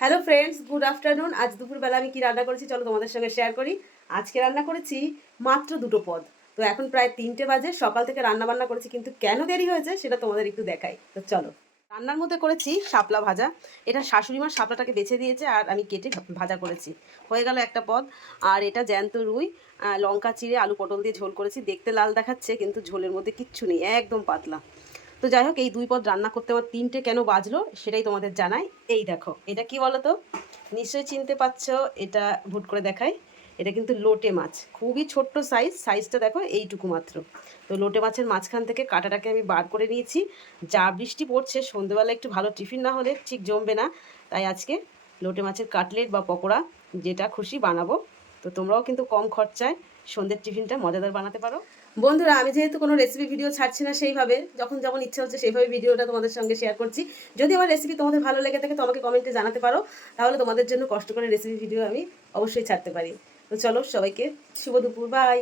Hello friends, good afternoon. আজ দুপুরবেলা আমি কি রান্না করেছি চলো তোমাদের সঙ্গে শেয়ার করি। আজকে রান্না করেছি মাত্র দুটো পদ। তো এখন প্রায় 3টে বাজে, সকাল থেকে রান্না বান্না করেছি, কিন্তু কেন দেরি হয়েছে সেটা তোমাদের একটু দেখাই। তো চলো। রান্নার মধ্যে করেছি শাপলা ভাজা। এটা শাশুড়ি মা শাপলাটাকে বেছে দিয়েছে আর আমি কেটে ভাজা করেছি। হয়ে গেল একটা পদ। আর এটা জ্যান্ত রুই, লঙ্কা চিড়ে আলু পটল দিয়ে ঝোল করেছি। দেখতে লাল দেখাচ্ছে কিন্তু ঝোলের মধ্যে কিচ্ছু নেই, একদম পাতলা। তো যাই হোক, এই দুই পদ রান্না করতে আমার 3টে কেন বাজলো সেটাই তোমাদের জানাই। এই দেখো, এটা কি বলো তো? নিশ্চয়ই চিনতে পারছো। এটা ভুট করে দেখাই। এটা কিন্তু লোটে মাছ, খুবই ছোট্ট সাইজটা দেখো এইটুকু মাত্র। তো লোটে মাছের মাঝখান থেকে কাঁটাটাকে আমি বার করে নিয়েছি। যা বৃষ্টি পড়ছে, সন্ধেবেলা একটু ভালো টিফিন না হলে ঠিক জমবে না। তাই আজকে লোটে মাছের কাটলেট বা পকোড়া যেটা খুশি বানাবো। তো তোমরাও কিন্তু কম খরচায় সন্ধ্যের টিফিনটা মজাদার বানাতে পারো। বন্ধুরা, আমি যেহেতু কোনো রেসিপি ভিডিও ছাড়ছি না সেইভাবে, যখন যেমন ইচ্ছা হচ্ছে সেইভাবে ভিডিওটা তোমাদের সঙ্গে শেয়ার করছি। যদি আমার রেসিপি তোমাদের ভালো লেগে থাকে তো আমাকে কমেন্টে জানাতে পারো, তাহলে তোমাদের জন্য কষ্ট করে রেসিপি ভিডিও আমি অবশ্যই ছাড়তে পারি। তো চলো, সবাইকে শুভ দুপুর, বাই।